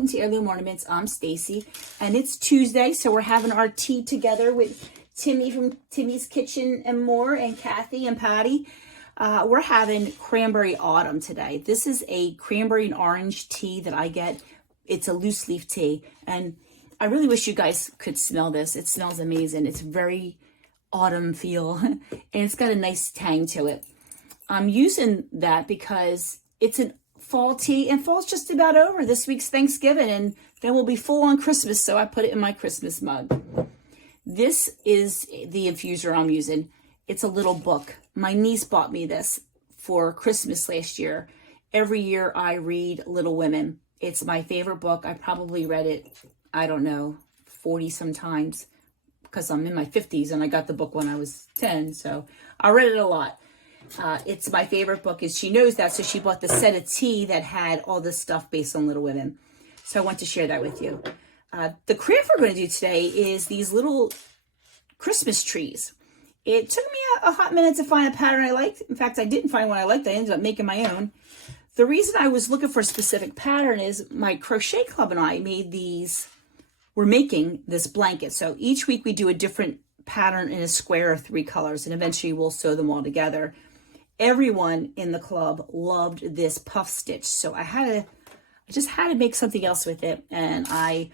welcome to Heirloom Ornaments. I'm Stacy, and it's Tuesday, so we're having our tea together with Timmy from Timmy's Kitchen and More, and Kathy and Patty. We're having Cranberry Autumn today. This is a cranberry and orange tea that I get. It's a loose leaf tea, and I really wish you guys could smell this. It smells amazing. It's very autumn feel, and it's got a nice tang to it. I'm using that because it's a fall tea, and fall's just about over. This week's Thanksgiving, and then we'll be full on Christmas, so I put it in my Christmas mug. This is the infuser I'm using. It's a little book. My niece bought me this for Christmas last year. Every year I read Little Women. It's my favorite book. I probably read it, I don't know, 40 sometimes, because I'm in my 50s and I got the book when I was 10, so I read it a lot. It's my favorite book, and she knows that, so she bought the set of tea that had all this stuff based on Little Women. So I want to share that with you. The craft we're going to do today is these little Christmas trees. It took me a hot minute to find a pattern I liked. In fact, I didn't find one I liked. I ended up making my own. The reason I was looking for a specific pattern is my crochet club and I we're making this blanket. So each week we do a different pattern in a square of 3 colors, and eventually we'll sew them all together. Everyone in the club loved this puff stitch, so I just had to make something else with it, and I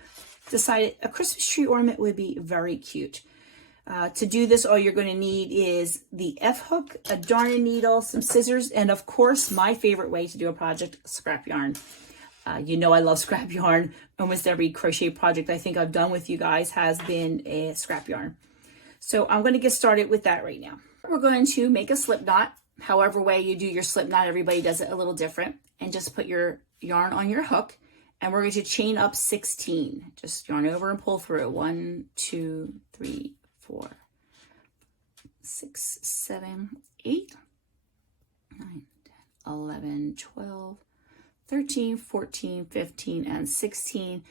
decided a Christmas tree ornament would be very cute. To do this, all you're going to need is the F-hook, a darning needle, some scissors, and of course, my favorite way to do a project, scrap yarn. You know I love scrap yarn. Almost every crochet project I think I've done with you guys has been a scrap yarn. So I'm going to get started with that right now. We're going to make a slip knot. However way you do your slip knot, everybody does it a little different. And just put your yarn on your hook, and we're going to chain up 16. Just yarn over and pull through. 1, 2, 3, 4, 6, 7, 8, 9, 10, 11, 12, 13, 14, 15, and 16.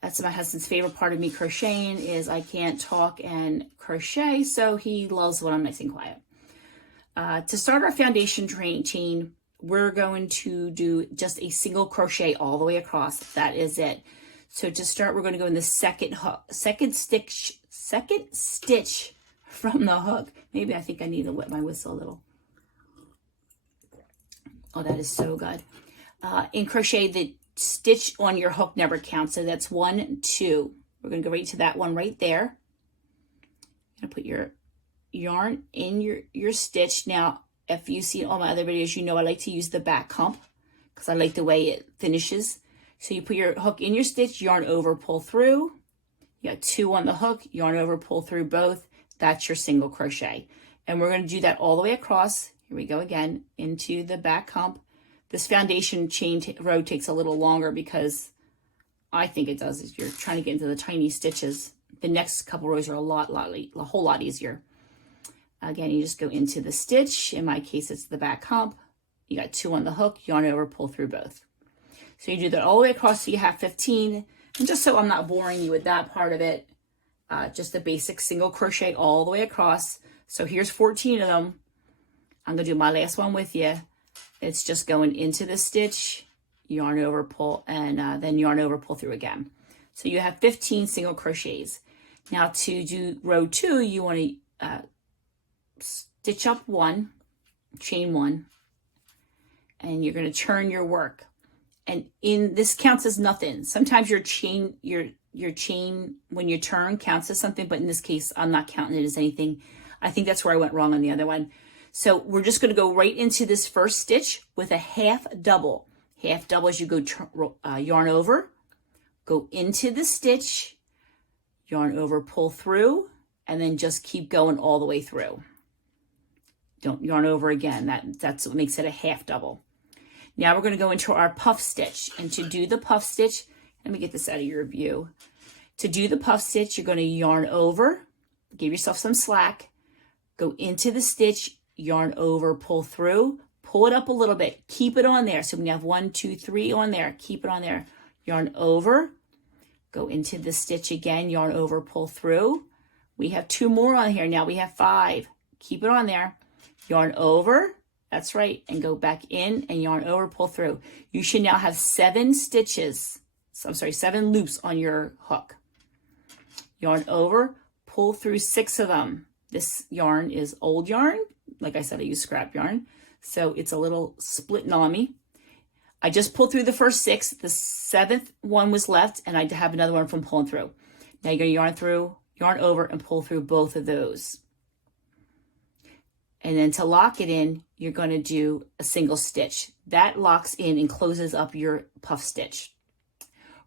That's my husband's favorite part of me crocheting, is I can't talk and crochet, so he loves when I'm nice and quiet. To start our foundation chain, we're going to do just a single crochet all the way across. That is it. So to start, we're going to go in the second stitch from the hook. Maybe I think I need to wet my whistle a little. Oh, that is so good. In crochet, the stitch on your hook never counts. So that's 1, 2. We're going to go right to that one right there. You're going to put your yarn in your stitch. Now, if you've seen all my other videos, you know I like to use the back hump because I like the way it finishes. So you put your hook in your stitch, yarn over, pull through. You got 2 on the hook, yarn over, pull through both. That's your single crochet. And we're going to do that all the way across. Here we go again, into the back hump. This foundation chain row takes a little longer because I think it does. If you're trying to get into the tiny stitches, the next couple rows are a whole lot easier. Again, you just go into the stitch. In my case, it's the back hump. You got 2 on the hook, yarn over, pull through both. So you do that all the way across so you have 15. And just so I'm not boring you with that part of it, just a basic single crochet all the way across. So here's 14 of them. I'm going to do my last one with you. It's just going into the stitch, yarn over, pull, and then yarn over, pull through again. So you have 15 single crochets. Now to do row 2, you want to stitch up 1, chain 1, and you're going to turn your work. And this counts as nothing. Sometimes your chain when you turn counts as something, but in this case, I'm not counting it as anything. I think that's where I went wrong on the other one. So we're just going to go right into this first stitch with a half double. Half double as you go yarn over, go into the stitch, yarn over, pull through, and then just keep going all the way through. Don't yarn over again. That's what makes it a half double. Now we're going to go into our puff stitch. And to do the puff stitch, let me get this out of your view. To do the puff stitch, you're going to yarn over, give yourself some slack, go into the stitch, yarn over, pull through, pull it up a little bit, keep it on there. So when you have 1, 2, 3 on there, keep it on there. Yarn over, go into the stitch again, yarn over, pull through. We have 2 more on here. Now we have 5. Keep it on there. Yarn over, that's right, and go back in and yarn over, pull through. You should now have 7 stitches I'm sorry, 7 loops on your hook. Yarn over, pull through 6 of them. This yarn is old yarn. Like I said, I use scrap yarn. So it's a little splitting on me. I just pulled through the first 6. The 7th one was left, and I have another one from pulling through. Now you're going to yarn through, yarn over, and pull through both of those. And then to lock it in, you're going to do a single stitch. That locks in and closes up your puff stitch.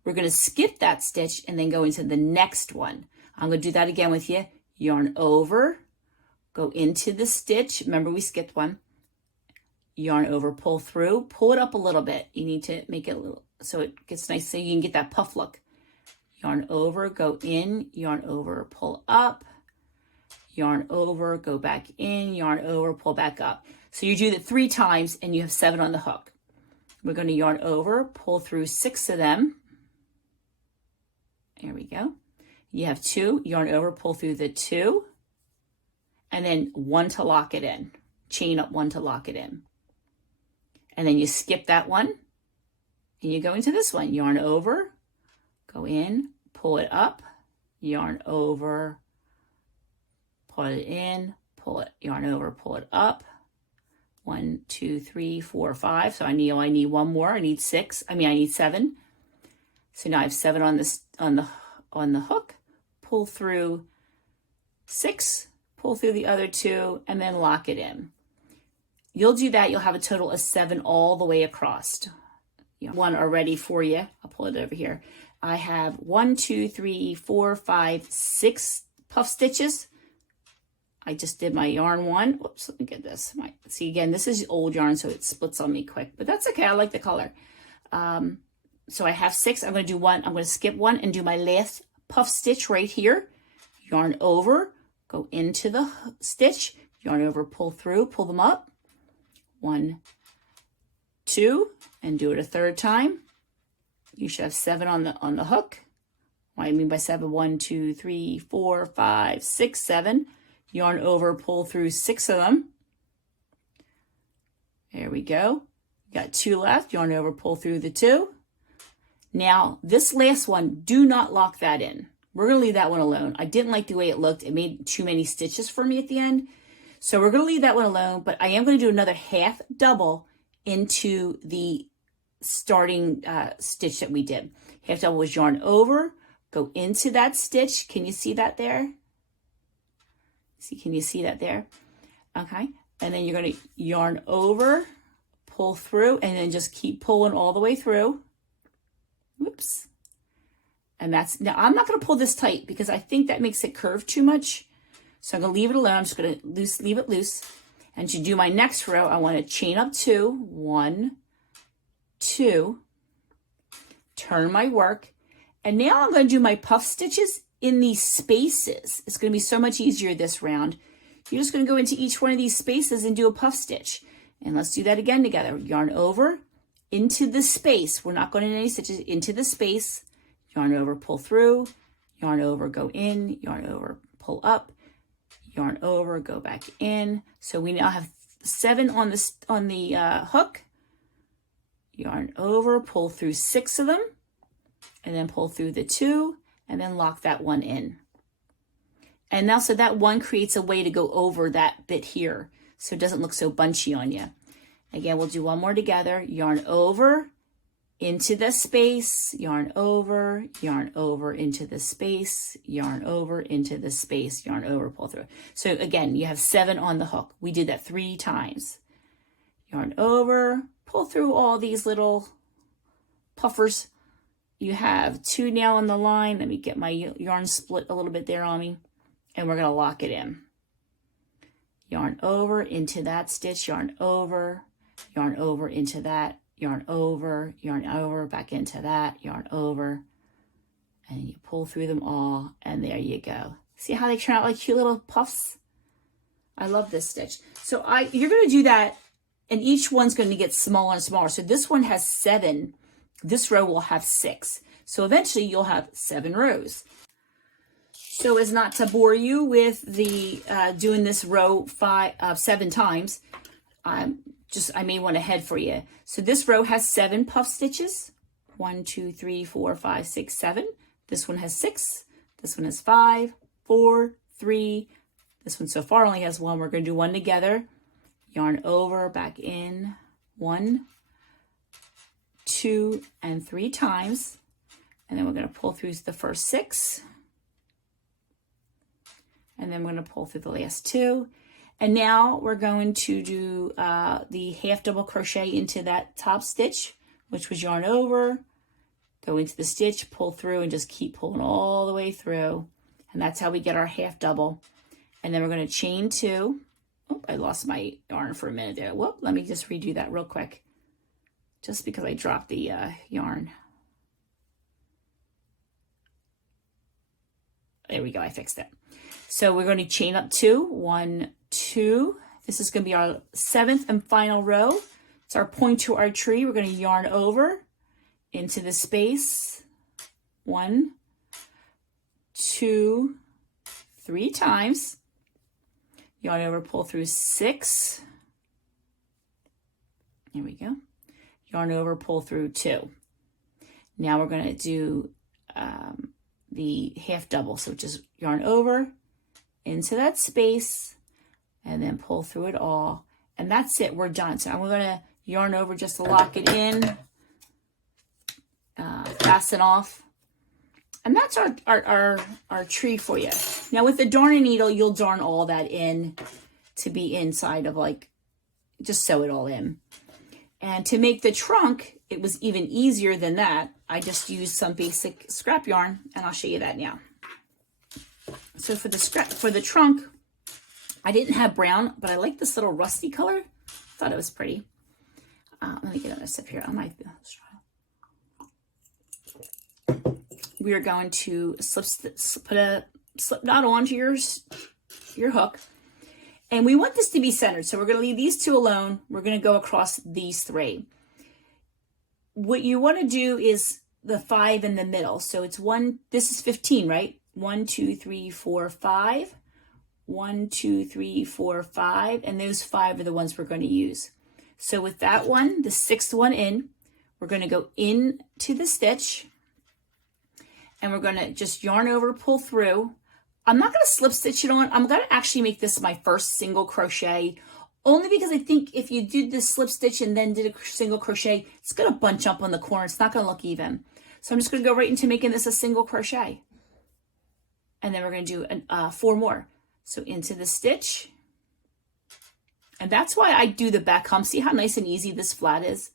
We're going to skip that stitch and then go into the next one. I'm going to do that again with you. Yarn over, go into the stitch. Remember, we skipped one. Yarn over, pull through, pull it up a little bit. You need to make it a little so it gets nice so you can get that puff look. Yarn over, go in, yarn over, pull up, yarn over, go back in, yarn over, pull back up. So you do that 3 times and you have 7 on the hook. We're going to yarn over, pull through 6 of them. There we go. You have 2, yarn over, pull through the 2, and then 1 to lock it in. Chain up 1 to lock it in. And then you skip that one and you go into this one. Yarn over, go in, pull it up, yarn over, pull it in, pull it, yarn over, pull it up. 1, 2, 3, 4, 5. So I need 1 more. I need 6. I need 7. So now I have 7 on this on the hook. Pull through 6, pull through the other 2, and then lock it in. You'll do that. You'll have a total of 7 all the way across. One already for you. I'll pull it over here. I have 1, 2, 3, 4, 5, 6 puff stitches. I just did my yarn 1. Whoops, let me get this. See, again, this is old yarn, so it splits on me quick, but that's okay. I like the color. So I have 6. I'm going to do 1. I'm going to skip 1 and do my last puff stitch right here. Yarn over, go into the stitch, yarn over, pull through, pull them up. 1, 2, and do it a 3rd time. You should have 7 on the hook. What I mean by 7, 1, 2, 3, 4, 5, 6, 7. Yarn over, pull through 6 of them. There we go. Got 2 left. Yarn over, pull through the 2. Now, this last one, do not lock that in. We're going to leave that one alone. I didn't like the way it looked. It made too many stitches for me at the end. So we're going to leave that one alone, but I am going to do another half double into the starting stitch that we did. Half double was yarn over, go into that stitch. Can you see that there? Can you see that there? Okay. And then you're going to yarn over, pull through, and then just keep pulling all the way through. Whoops. And now I'm not going to pull this tight because I think that makes it curve too much. So I'm going to leave it alone. I'm just going to leave it loose. And to do my next row, I want to chain up 2, 1, 2, turn my work. And now I'm going to do my puff stitches in these spaces. It's going to be so much easier this round. You're just going to go into each one of these spaces and do a puff stitch. And let's do that again together. Yarn over, into the space. We're not going in any stitches, into the space. Yarn over, pull through. Yarn over, go in. Yarn over, pull up. Yarn over, go back in. So we now have 7 on the hook. Yarn over, pull through 6 of them, and then pull through the 2, and then lock that one in. And now, so that one creates a way to go over that bit here, so it doesn't look so bunchy on you. Again, we'll do one more together. Yarn over, into the space, yarn over into the space, yarn over into the space, yarn over, pull through. So again, you have 7 on the hook. We did that 3 times. Yarn over, pull through all these little puffers. You have 2 now on the line. Let me get my yarn split a little bit there on me. And we're going to lock it in. Yarn over into that stitch, yarn over into that, yarn over, back into that, yarn over, and you pull through them all, and there you go. See how they turn out like cute little puffs? I love this stitch. So you're going to do that, and each one's going to get smaller and smaller. So this one has 7. This row will have 6. So eventually you'll have 7 rows. So as not to bore you with the doing this row 7 times, I made one ahead for you. So this row has 7 puff stitches. 1, 2, 3, 4, 5, 6, 7. This one has 6. This one has 5, 4, 3. This one so far only has 1. We're going to do 1 together. Yarn over, back in, 1, 2, and 3 times. And then we're going to pull through the first 6. And then we're going to pull through the last 2. And now we're going to do the half double crochet into that top stitch, which was yarn over, go into the stitch, pull through, and just keep pulling all the way through. And that's how we get our half double. And then we're going to chain 2. Oh, I lost my yarn for a minute there. Whoop, let me just redo that real quick. Just because I dropped the yarn. There we go, I fixed it. So we're going to chain up 2, 1, 2. This is going to be our 7th and final row. It's our point to our tree. We're going to yarn over into the space. 1, 2, 3 times. Yarn over, pull through 6. Here we go. Yarn over, pull through 2. Now we're going to do the half double. So just yarn over into that space and then pull through it all. And that's it. We're done. So I'm going to yarn over just to lock it in, fasten off. And that's our tree for you. Now with the darning needle, you'll darn all that in to be inside of, like, just sew it all in. And to make the trunk, it was even easier than that. I just used some basic scrap yarn, and I'll show you that now. So for the trunk, I didn't have brown, but I like this little rusty color. Thought it was pretty. Let me get another sip here. We are going to put a slip knot onto your hook. And we want this to be centered. So we're going to leave these 2 alone. We're going to go across these 3. What you want to do is the 5 in the middle. So it's 1, this is 15, right? 1, 2, 3, 4, 5. 1, 2, 3, 4, 5. And those 5 are the ones we're going to use. So with that one, the 6th one in, we're going to go into the stitch. And we're going to just yarn over, pull through. I'm not going to slip stitch it on. I'm going to actually make this my first single crochet, only because I think if you did this slip stitch and then did a single crochet, it's going to bunch up on the corner. It's not going to look even. So I'm just going to go right into making this a single crochet. And then we're going to do 4 more. So into the stitch. And that's why I do the back hump. See how nice and easy this flat is?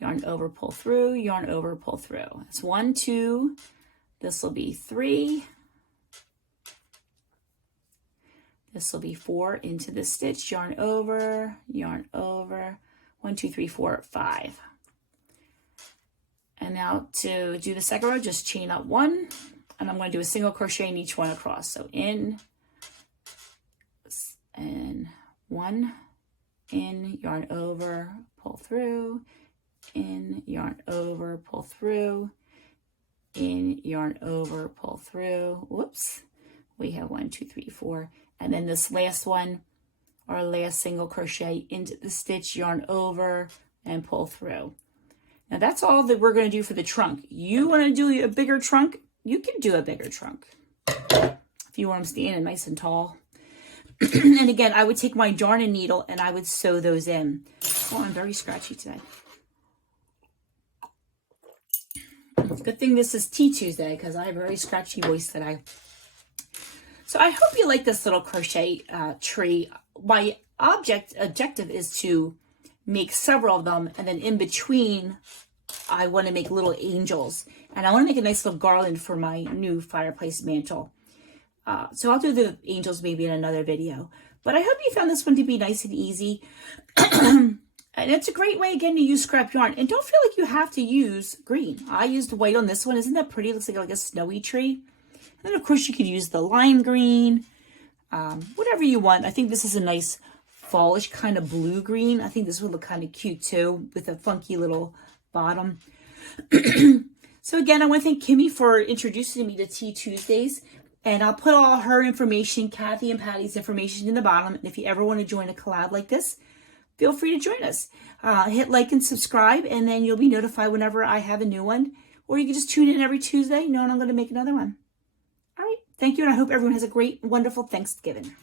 Yarn over, pull through, yarn over, pull through. It's 1, 2. This will be 3. This will be 4 into the stitch, yarn over, 1, 2, 3, 4, 5. And now to do the second row, just chain up 1, and I'm going to do a single crochet in each one across. So in, and 1, in, yarn over, pull through, in, yarn over, pull through, in, yarn over, pull through. Whoops. We have 1, 2, 3, 4. And then this last one, our last single crochet into the stitch, yarn over, and pull through. Now that's all that we're going to do for the trunk. You want to do a bigger trunk? You can do a bigger trunk. If you want them standing nice and tall. And again, I would take my darning needle and I would sew those in. Oh, I'm very scratchy today. Good thing this is Tea Tuesday because I have a very scratchy voice today. So I hope you like this little crochet tree. My objective is to make several of them, and then in between, I want to make little angels. And I want to make a nice little garland for my new fireplace mantle. So I'll do the angels maybe in another video. But I hope you found this one to be nice and easy. And it's a great way, again, to use scrap yarn. And don't feel like you have to use green. I used white on this one. Isn't that pretty? It looks like a snowy tree. And then, of course, you could use the lime green, whatever you want. I think this is a nice fallish kind of blue green. I think this would look kind of cute, too, with a funky little bottom. So, again, I want to thank Kimmy for introducing me to Tea Tuesdays. And I'll put all her information, Kathy and Patty's information in the bottom. And if you ever want to join a collab like this, feel free to join us. Hit like and subscribe, and then you'll be notified whenever I have a new one. Or you can just tune in every Tuesday knowing I'm going to make another one. All right. Thank you, and I hope everyone has a great, wonderful Thanksgiving.